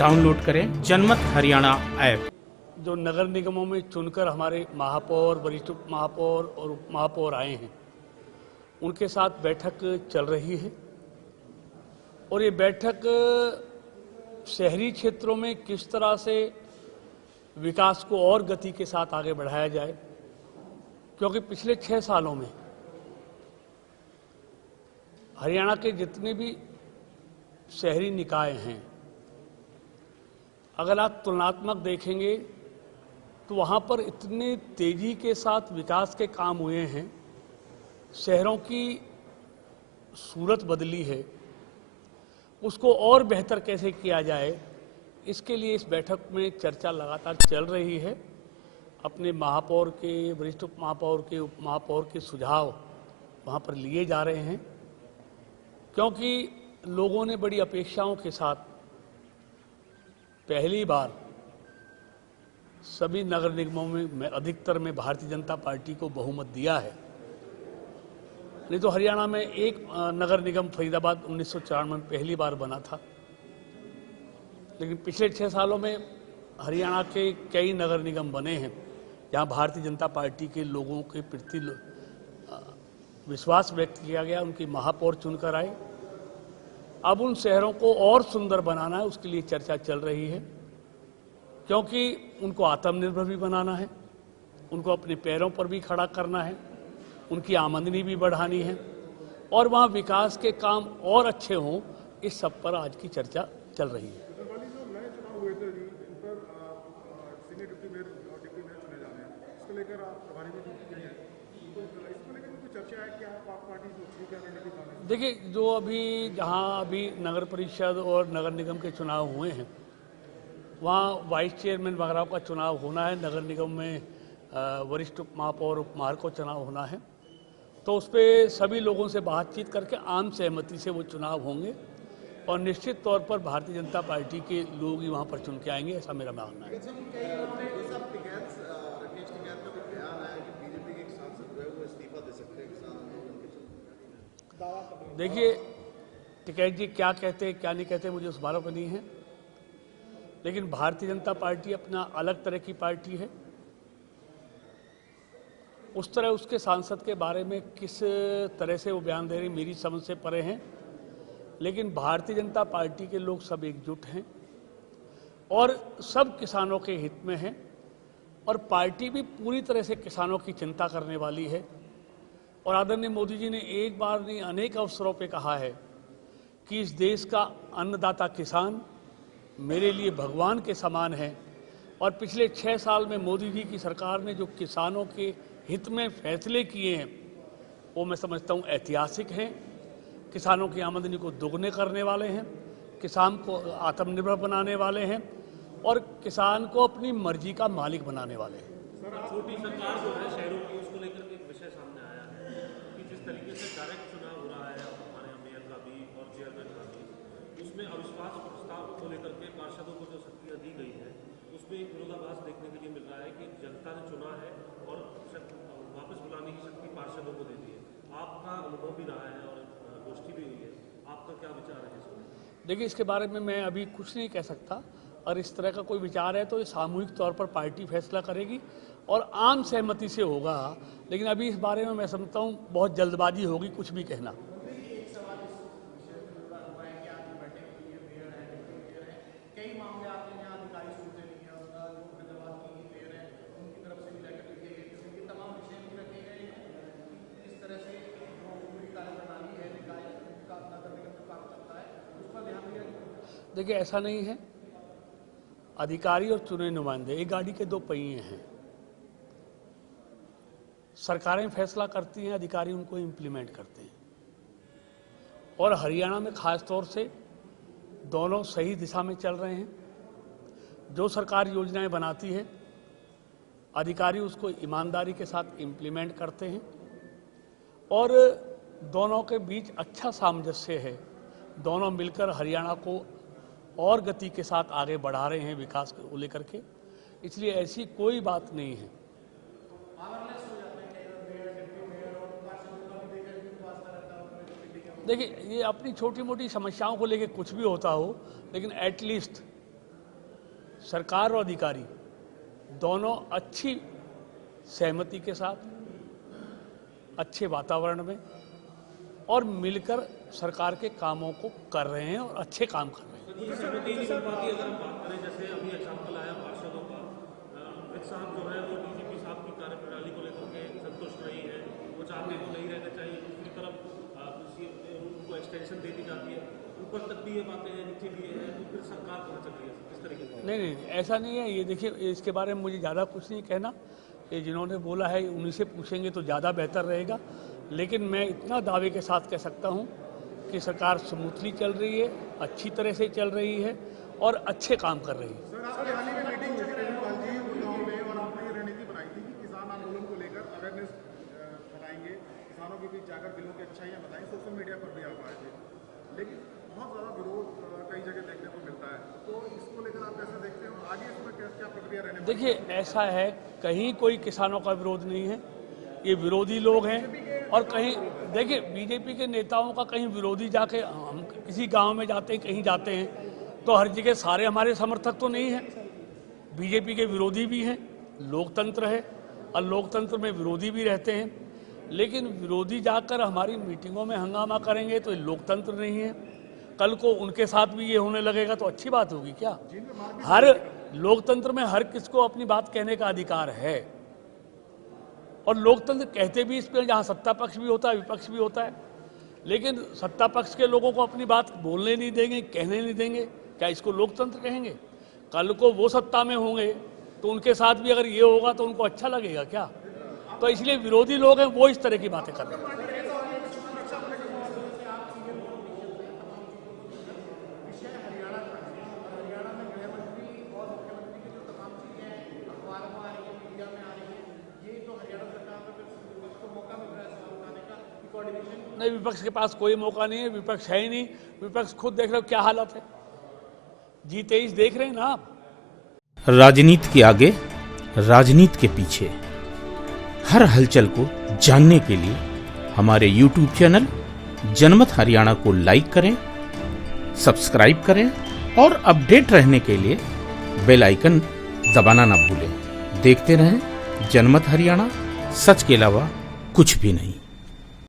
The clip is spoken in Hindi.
डाउनलोड करें जनमत हरियाणा ऐप। जो नगर निगमों में चुनकर हमारे महापौर, वरिष्ठ महापौर और उप महापौर आए हैं, उनके साथ बैठक चल रही है और ये बैठक शहरी क्षेत्रों में किस तरह से विकास को और गति के साथ आगे बढ़ाया जाए, क्योंकि पिछले 6 सालों में हरियाणा के जितने भी शहरी निकाय हैं, अगर आप तुलनात्मक देखेंगे तो वहाँ पर इतने तेजी के साथ विकास के काम हुए हैं, शहरों की सूरत बदली है। उसको और बेहतर कैसे किया जाए, इसके लिए इस बैठक में चर्चा लगातार चल रही है। अपने महापौर के, वरिष्ठ उप महापौर के, उप महापौर के सुझाव वहाँ पर लिए जा रहे हैं, क्योंकि लोगों ने बड़ी अपेक्षाओं के साथ पहली बार सभी नगर निगमों में अधिकतर में भारतीय जनता पार्टी को बहुमत दिया है। नहीं तो हरियाणा में एक नगर निगम फरीदाबाद 1994 में पहली बार बना था, लेकिन पिछले 6 सालों में हरियाणा के कई नगर निगम बने हैं जहां भारतीय जनता पार्टी के लोगों के प्रति विश्वास व्यक्त किया गया, उनकी महापौर चुनकर आए। अब उन शहरों को और सुंदर बनाना है, उसके लिए चर्चा चल रही है, क्योंकि उनको आत्मनिर्भर भी बनाना है, उनको अपने पैरों पर भी खड़ा करना है, उनकी आमदनी भी बढ़ानी है और वहाँ विकास के काम और अच्छे हों, इस सब पर आज की चर्चा चल रही है। देखिए, जो जहाँ अभी नगर परिषद और नगर निगम के चुनाव हुए हैं, वहाँ वाइस चेयरमैन वगैरह का चुनाव होना है। नगर निगम में वरिष्ठ उप महापौर, उप महापौर को चुनाव होना है, तो उस पर सभी लोगों से बातचीत करके आम सहमति से वो चुनाव होंगे और निश्चित तौर पर भारतीय जनता पार्टी के लोग ही वहाँ पर चुन के आएंगे, ऐसा मेरा मानना है। देखिए, टिकैत जी क्या कहते क्या नहीं कहते मुझे उस बारे पर नहीं है, लेकिन भारतीय जनता पार्टी अपना अलग तरह की पार्टी है। उस तरह उसके सांसद के बारे में किस तरह से वो बयान दे रहे मेरी समझ से परे हैं, लेकिन भारतीय जनता पार्टी के लोग सब एकजुट हैं और सब किसानों के हित में हैं और पार्टी भी पूरी तरह से किसानों की चिंता करने वाली है। और आदरणीय मोदी जी ने एक बार नहीं अनेक अवसरों पे कहा है कि इस देश का अन्नदाता किसान मेरे लिए भगवान के समान है। और पिछले 6 साल में मोदी जी की सरकार ने जो किसानों के हित में फैसले किए हैं, वो मैं समझता हूँ ऐतिहासिक हैं। किसानों की आमदनी को दोगुने करने वाले हैं, किसान को आत्मनिर्भर बनाने वाले हैं और किसान को अपनी मर्जी का मालिक बनाने वाले हैं। छोटी सरकार जो है शहरों की, उसको लेकर के एक विषय सामने आया है कि जिस तरीके से डायरेक्ट चुनाव हो रहा है हमारे मेयर का भी और चेयरमैन का भी, उसमें अविश्वास प्रस्ताव को लेकर के पार्षदों को जो शक्तियां दी गई है, उसमें एक विरोधाभास देखने के लिए मिल रहा है कि जनता ने चुना है और वापस बुलाने की शक्ति पार्षदों को दे दी है। आपका अनुभव भी रहा है और गोष्ठी भी हुई है, आपका क्या विचार है इसमें? देखिए, इसके बारे में मैं अभी कुछ नहीं कह सकता और इस तरह का कोई विचार है तो ये सामूहिक तौर पर पार्टी फैसला करेगी और आम सहमति से होगा, लेकिन अभी इस बारे में मैं समझता हूँ बहुत जल्दबाजी होगी कुछ भी कहना। देखिए, ऐसा नहीं है, अधिकारी और चुने नुमाइंदे एक गाड़ी के 2 पहिए हैं। सरकारें फैसला करती हैं, अधिकारी उनको इम्प्लीमेंट करते हैं और हरियाणा में खास तौर से दोनों सही दिशा में चल रहे हैं। जो सरकार योजनाएं बनाती है, अधिकारी उसको ईमानदारी के साथ इम्प्लीमेंट करते हैं और दोनों के बीच अच्छा सामंजस्य है। दोनों मिलकर हरियाणा को और गति के साथ आगे बढ़ा रहे हैं विकास को लेकर के, इसलिए ऐसी कोई बात नहीं है। देखिए, ये अपनी छोटी मोटी समस्याओं को लेकर कुछ भी होता हो, लेकिन एटलीस्ट सरकार और अधिकारी दोनों अच्छी सहमति के साथ, अच्छे वातावरण में और मिलकर सरकार के कामों को कर रहे हैं और अच्छे काम कर रहे हैं। सहमति नहीं मिल पाती अगर हम बात करें, जैसे अभी एग्जाम्पल आया पार्षदों का, अमित साहब जो है वो डीजीपी साहब की कार्यप्रणाली को लेकर के संतुष्ट नहीं है, वो चाहते हैं वो नहीं रहना चाहिए, दूसरी तरफ उनको एक्सटेंशन दे दी जाती है, ऊपर तक भी ये बातें हैं, नीचे भी है, तो फिर सरकार कहाँ चल रही है, किस तरीके से? नहीं, ऐसा नहीं है। ये देखिए, इसके बारे में मुझे ज़्यादा कुछ नहीं कहना, ये जिन्होंने बोला है उन्हीं से पूछेंगे तो ज़्यादा बेहतर रहेगा। लेकिन मैं इतना दावे के साथ कह सकता हूँ कि सरकार स्मूथली चल रही है, अच्छी तरह से चल रही है और अच्छे काम कर रही है। सर, आपकी हाल ही में मीटिंग हुई थी गुड़गांव में और आपने ये रणनीति बनाई थी कि किसान आंदोलन को लेकर अवेयरनेस फैलाएंगे, किसानों के बीच जाकर बिलों की अच्छाइयाँ बताएं, सोशल मीडिया पर भी आप आए थे, लेकिन बहुत ज़्यादा विरोध कई जगह देखने को मिलता है, तो इसको लेकर आप कैसे देखते हैं और आगे इसमें क्या प्रक्रिया रहने? देखिए, ऐसा है, कहीं कोई किसानों का विरोध नहीं है, ये विरोधी लोग हैं। और कहीं देखिए, बीजेपी के नेताओं का कहीं विरोधी जाके, हम किसी गांव में जाते हैं, कहीं जाते हैं तो हर जगह सारे हमारे समर्थक तो नहीं हैं, बीजेपी के विरोधी भी हैं। लोकतंत्र है और लोकतंत्र में विरोधी भी रहते हैं, लेकिन विरोधी जाकर हमारी मीटिंगों में हंगामा करेंगे तो ये लोकतंत्र नहीं है। कल को उनके साथ भी ये होने लगेगा तो अच्छी बात होगी क्या? हर लोकतंत्र में हर किसको अपनी बात कहने का अधिकार है और लोकतंत्र कहते भी इस पर जहाँ सत्ता पक्ष भी होता है, विपक्ष भी होता है, लेकिन सत्ता पक्ष के लोगों को अपनी बात बोलने नहीं देंगे, कहने नहीं देंगे, क्या इसको लोकतंत्र कहेंगे? कल को वो सत्ता में होंगे तो उनके साथ भी अगर ये होगा तो उनको अच्छा लगेगा क्या? तो इसलिए विरोधी लोग हैं वो इस तरह की बातें कर रहे हैं। नहीं, विपक्ष के पास कोई मौका नहीं है, विपक्ष है ही नहीं। विपक्ष खुद देख रहे हो क्या हालत है, G23 देख रहे हैं ना आप। राजनीति के आगे, राजनीति के पीछे, हर हलचल को जानने के लिए हमारे YouTube चैनल जनमत हरियाणा को लाइक करें, सब्सक्राइब करें और अपडेट रहने के लिए बेल आइकन दबाना ना भूलें। देखते रहें जनमत हरियाणा, सच के अलावा कुछ भी नहीं।